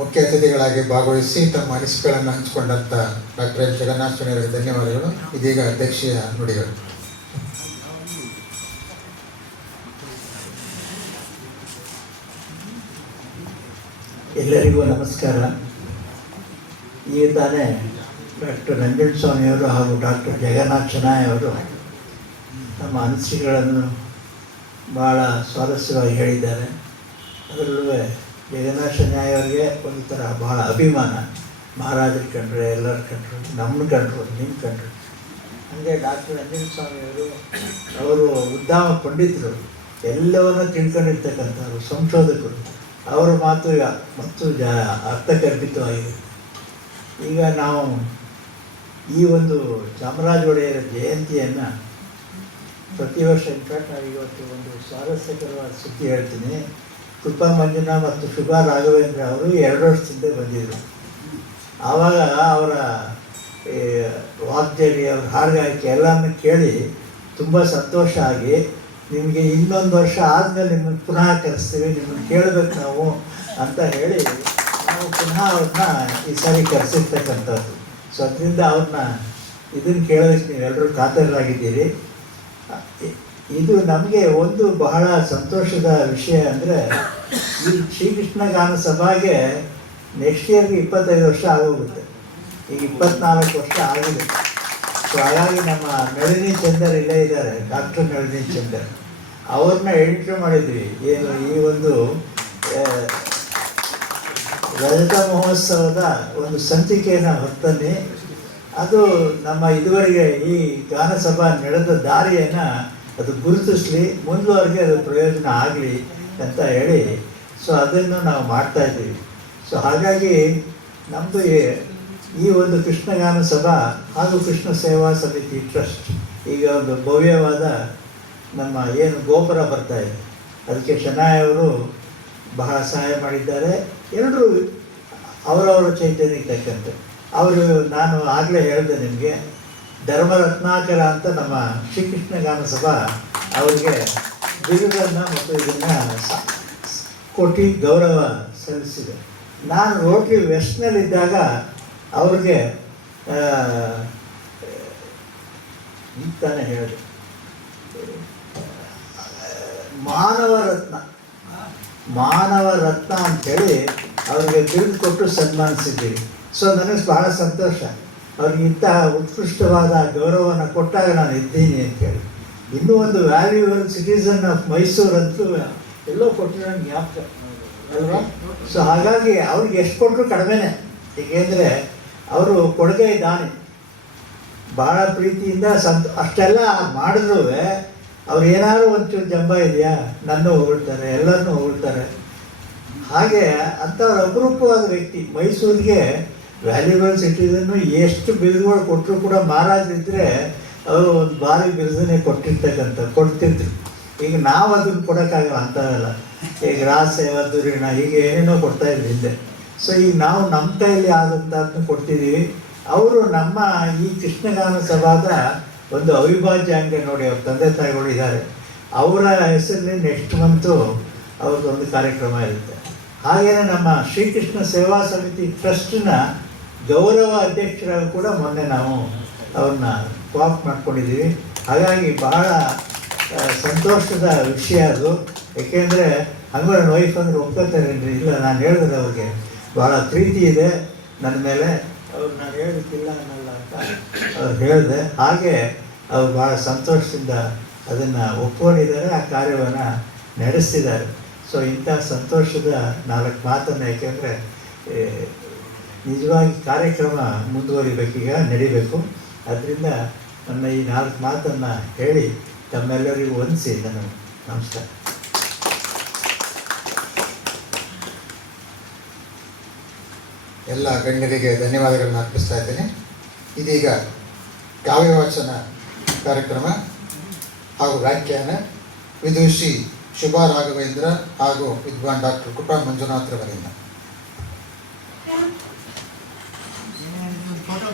ಮುಖ್ಯ ಅತಿಥಿಗಳಾಗಿ ಭಾಗವಹಿಸಿ ತಮ್ಮ ಅನಿಸಿಕೆಗಳನ್ನು ಹಂಚಿಕೊಂಡಂಥ ಡಾಕ್ಟರ್ ಎಂ ಜಗನ್ನಾಥ ಶೆಣೈ ಧನ್ಯವಾದಗಳು. ಇದೀಗ ಅಧ್ಯಕ್ಷೀಯ ನುಡಿಗಳು. ಎಲ್ಲರಿಗೂ ನಮಸ್ಕಾರ. ಈಗ ತಾನೇ ಡಾಕ್ಟರ್ ನಂಜುಂಡಸ್ವಾಮಿಯವರು ಹಾಗೂ ಡಾಕ್ಟರ್ ಜಗನ್ನಾಥ ಶೆಣೈ ಅವರು ತಮ್ಮ ಅನಿಸಿಕೆಗಳನ್ನು ಭಾಳ ಸ್ವಾರಸ್ಯವಾಗಿ ಹೇಳಿದ್ದಾರೆ. ಅದರಲ್ಲೂ ಜಗನ್ನಾಥ ಶೆಣೈ ಅವರಿಗೆ ಒಂದು ಥರ ಭಾಳ ಅಭಿಮಾನ. ಮಹಾರಾಜರು ಕಂಡ್ರೆ, ಎಲ್ಲರ ಕಂಡ್ರು, ನಮ್ಮನ್ನು ಕಂಡ್ರು, ನಿಮ್ಮ ಕಂಡ್ರು. ಹಾಗೆ ಡಾಕ್ಟರ್ ನಂಜುಂಡಸ್ವಾಮಿಯವರು ಅವರು ಉದ್ದಾಮ ಪಂಡಿತರು, ಎಲ್ಲವನ್ನೂ ತಿಳ್ಕೊಂಡಿರ್ತಕ್ಕಂಥವ್ರು, ಸಂಶೋಧಕರು. ಅವರ ಮಾತು ಮತ್ತು ಅರ್ಥಗರ್ಭಿತವಾಗಿದೆ. ಈಗ ನಾವು ಈ ಒಂದು ಚಾಮರಾಜ ಒಡೆಯರ ಜಯಂತಿಯನ್ನು ಪ್ರತಿ ವರ್ಷ ಇನ್ಫ್ಯಾಕ್ಟ್ ನಾವು ಇವತ್ತು ಒಂದು ಸ್ವಾರಸ್ಯಕರವಾದ ಸುದ್ದಿ ಹೇಳ್ತೀನಿ. ಕೃಪಾ ಮಂಜುನಾ ಮತ್ತು ಶುಭಾ ರಾಘವೇಂದ್ರ ಅವರು 2 ವರ್ಷದಿಂದ ಬಂದಿದ್ದರು. ಆವಾಗ ಅವರ ವಾಗ್ದೇವಿ, ಅವ್ರ ಹಾಡುಗಾರಿಕೆ ಎಲ್ಲವನ್ನು ಕೇಳಿ ತುಂಬ ಸಂತೋಷ ಆಗಿ, ನಿಮಗೆ ಇನ್ನೊಂದು ವರ್ಷ ಆದಮೇಲೆ ನಿಮ್ಮನ್ನು ಪುನಃ ಕರೆಸ್ತೀವಿ, ನಿಮ್ಮನ್ನು ಕೇಳಬೇಕು ನಾವು ಅಂತ ಹೇಳಿ ನಾವು ಪುನಃ ಅವ್ರನ್ನ ಈ ಸಾರಿ ಕರೆಸಿರ್ತಕ್ಕಂಥದ್ದು. ಸೊ ಅದರಿಂದ ಅವ್ರನ್ನ ಇದನ್ನು ಕೇಳೋದಕ್ಕೆ ನೀವೆಲ್ಲರೂ ಕಾತರರಾಗಿದ್ದೀರಿ. ಇದು ನಮಗೆ ಒಂದು ಬಹಳ ಸಂತೋಷದ ವಿಷಯ ಅಂದರೆ, ಈ ಶ್ರೀಕೃಷ್ಣ ಗಾನ ಸಭಾಗೆ ನೆಕ್ಸ್ಟ್ ಇಯರ್ಗೆ 25 ವರ್ಷ ಆಗೋಗುತ್ತೆ. ಈಗ 24 ವರ್ಷ ಆಗಿದೆ. ಸೊ ಹಾಗಾಗಿ ನಮ್ಮ ನಳಿನಿ ಚಂದರ್ ಇಲ್ಲೇ ಇದ್ದಾರೆ, ಡಾಕ್ಟರ್ ನಳಿನಿ ಚಂದರ್. ಅವ್ರನ್ನ ಎಂಟ್ರಿ ಮಾಡಿದ್ವಿ. ಏನು ಈ ಒಂದು ರಜತ ಮಹೋತ್ಸವದ ಒಂದು ಸಂಚಿಕೆಯನ್ನು ಹೊರತನ್ನಿ, ಅದು ನಮ್ಮ ಇದುವರೆಗೆ ಈ ಗಾನ ಸಭಾ ನಡೆದ ದಾರಿಯನ್ನು ಅದು ಗುರುತಿಸಲಿ, ಮುಂದುವರೆಗೆ ಅದು ಪ್ರಯೋಜನ ಆಗಲಿ ಅಂತ ಹೇಳಿ ಸೊ ಅದನ್ನು ನಾವು ಮಾಡ್ತಾಯಿದ್ದೀವಿ. ಸೊ ಹಾಗಾಗಿ ನಮ್ಮದು ಈ ಒಂದು ಕೃಷ್ಣಗಾನ ಸಭಾ ಹಾಗೂ ಕೃಷ್ಣ ಸೇವಾ ಸಮಿತಿ ಟ್ರಸ್ಟ್ ಈಗ ಒಂದು ಭವ್ಯವಾದ ನಮ್ಮ ಏನು ಗೋಪುರ ಬರ್ತಾಯಿದೆ, ಅದಕ್ಕೆ ಶೆಣೈ ಅವರು ಬಹಳ ಸಹಾಯ ಮಾಡಿದ್ದಾರೆ. ಎಲ್ಲರೂ ಅವರವರ ಚೈತನ್ಯಕ್ಕೆ ತಕ್ಕಂತೆ. ಅವರು, ನಾನು ಆಗಲೇ ಹೇಳಿದೆ ನಿಮಗೆ, ಧರ್ಮರತ್ನಾಕರ ಅಂತ ನಮ್ಮ ಶ್ರೀಕೃಷ್ಣ ಗಾನ ಸಭಾ ಅವರಿಗೆ ಬಿರುದನ್ನು ಮತ್ತು ಇದನ್ನು ಕೊಟ್ಟು ಗೌರವ ಸಲ್ಲಿಸಿದೆ. ನಾನು ರೋಟ್ರಿ ವೆಸ್ಟ್ನಲ್ಲಿದ್ದಾಗ ಅವ್ರಿಗೆ ತಾನೇ ಹೇಳಿದೆ, ಮಾನವ ರತ್ನ ಅಂಥೇಳಿ ಅವ್ರಿಗೆ ಬಿರುದು ಕೊಟ್ಟು ಸನ್ಮಾನಿಸಿದ್ದೀವಿ. ಸೊ ನನಗೆ ಬಹಳ ಸಂತೋಷ. ಅವ್ರಿಗೆ ಇಂಥ ಉತ್ಕೃಷ್ಟವಾದ ಗೌರವವನ್ನು ಕೊಟ್ಟಾಗ ನಾನು ಇದ್ದೀನಿ ಅಂತೇಳಿ. ಇನ್ನೂ ಒಂದು ವ್ಯಾಲ್ಯೂಬಲ್ ಸಿಟಿಸನ್ ಆಫ್ ಮೈಸೂರು ಅಂತೂ ಎಲ್ಲೋ ಕೊಟ್ಟಿರೋ ಜ್ಞಾಪಕ ಅಲ್ವಾ. ಸೊ ಹಾಗಾಗಿ ಅವ್ರಿಗೆ ಎಷ್ಟು ಕೊಟ್ಟರು ಕಡಿಮೆನೇ. ಏಕೆಂದರೆ ಅವರು ಕೊಡುಗೆ ದಾನಿ, ಭಾಳ ಪ್ರೀತಿಯಿಂದ ಅಷ್ಟೆಲ್ಲ ಮಾಡಿದ್ರೂ ಅವ್ರು ಏನಾದ್ರು ಒಂಚೂರು ಜಂಬ ಇದೆಯಾ, ನನ್ನ ಹೊಗಳ್ತಾರೆ, ಎಲ್ಲರನ್ನೂ ಹೊಗಳ್ತಾರೆ. ಹಾಗೆ ಅಂಥವ್ರು ಅಪರೂಪವಾದ ವ್ಯಕ್ತಿ. ಮೈಸೂರಿಗೆ ವ್ಯಾಲ್ಯೂಬಲ್ ಸಿಟಿಸನ್ನು ಎಷ್ಟು ಬಿರುದುಗಳು ಕೊಟ್ಟರು ಕೂಡ ಮಹಾರಾಜರಿದ್ದರೆ ಅವರು ಒಂದು ಭಾರಿ ಬಿರುದನ್ನೇ ಕೊಡ್ತಿದ್ರು. ಈಗ ನಾವು ಅದನ್ನು ಕೊಡೋಕ್ಕಾಗಲ್ಲ ಅಂಥವೆಲ್ಲ. ಈಗ ರಾಜ ಸೇವಾ ಧುರೀಣ ಹೀಗೆ ಏನೇನೋ ಕೊಡ್ತಾಯಿದ್ರು ಹಿಂದೆ. ಸೊ ಈಗ ನಾವು ನಮ್ಮ ಕೈಯಲ್ಲಿ ಆದಂಥದ್ದನ್ನು ಕೊಡ್ತಿದ್ದೀವಿ. ಅವರು ನಮ್ಮ ಈ ಕೃಷ್ಣಗಾನ ಸಭಾದ ಒಂದು ಅವಿಭಾಜ್ಯ ಅಂಗ ನೋಡಿ. ಅವ್ರ ತಂದೆ ತಾಯಿಗಳು ಇದ್ದಾರೆ, ಅವರ ಹೆಸರಲ್ಲಿ ನೆಕ್ಸ್ಟ್ ಮಂತು ಅವ್ರದ್ದೊಂದು ಕಾರ್ಯಕ್ರಮ ಇರುತ್ತೆ. ಹಾಗೆಯೇ ನಮ್ಮ ಶ್ರೀಕೃಷ್ಣ ಸೇವಾ ಸಮಿತಿ ಟ್ರಸ್ಟ್ನ ಗೌರವ ಅಧ್ಯಕ್ಷರಾಗಿ ಕೂಡ ಮೊನ್ನೆ ನಾವು ಅವ್ರನ್ನ ಕಾಪ್ ಮಾಡ್ಕೊಂಡಿದ್ದೀವಿ. ಹಾಗಾಗಿ ಬಹಳ ಸಂತೋಷದ ವಿಷಯ ಅದು. ಏಕೆಂದರೆ ಹಂಗೆ ನನ್ನ ವೈಫ್ ಅಂದರೆ ಒಪ್ಕೋತಾರೇನ್ರಿ? ಇಲ್ಲ, ನಾನು ಹೇಳಿದ್ರೆ ಅವ್ರಿಗೆ ಭಾಳ ಪ್ರೀತಿ ಇದೆ ನನ್ನ ಮೇಲೆ. ಅವ್ರು ನಾನು ಹೇಳೋಕ್ಕಿಲ್ಲ ಅನ್ನಲ್ಲ ಅಂತ ಅವ್ರು ಹೇಳಿದೆ. ಹಾಗೆ ಅವ್ರು ಭಾಳ ಸಂತೋಷದಿಂದ ಅದನ್ನು ಒಪ್ಕೊಂಡಿದ್ದಾರೆ, ಆ ಕಾರ್ಯವನ್ನು ನಡೆಸ್ತಿದ್ದಾರೆ. ಸೊ ಇಂಥ ಸಂತೋಷದ 4 ಮಾತನ್ನು, ಏಕೆಂದರೆ ನಿಜವಾಗಿ ಕಾರ್ಯಕ್ರಮ ಮುಂದುವರಿಬೇಕೀಗ, ನಡಿಬೇಕು. ಅದರಿಂದ ನನ್ನ ಈ 4 ಮಾತನ್ನು ಹೇಳಿ ತಮ್ಮೆಲ್ಲರಿಗೂ ವಂದಿಸಿ ನಾನು ನಮಸ್ಕಾರ. ಎಲ್ಲ ಗಣ್ಯರಿಗೆ ಧನ್ಯವಾದಗಳನ್ನು ಅರ್ಪಿಸ್ತಾ ಇದ್ದೇನೆ. ಇದೀಗ ಕಾವ್ಯವಾಚನ ಕಾರ್ಯಕ್ರಮ ಹಾಗೂ ವ್ಯಾಖ್ಯಾನ ವಿದುಷಿ ಶುಭಾ ರಾಘವೇಂದ್ರ ಹಾಗೂ ವಿದ್ವಾನ್ ಡಾಕ್ಟರ್ ಕೃಪಾ ಮಂಜುನಾಥ್ರವರಿಂದ. ಫೋಟೋ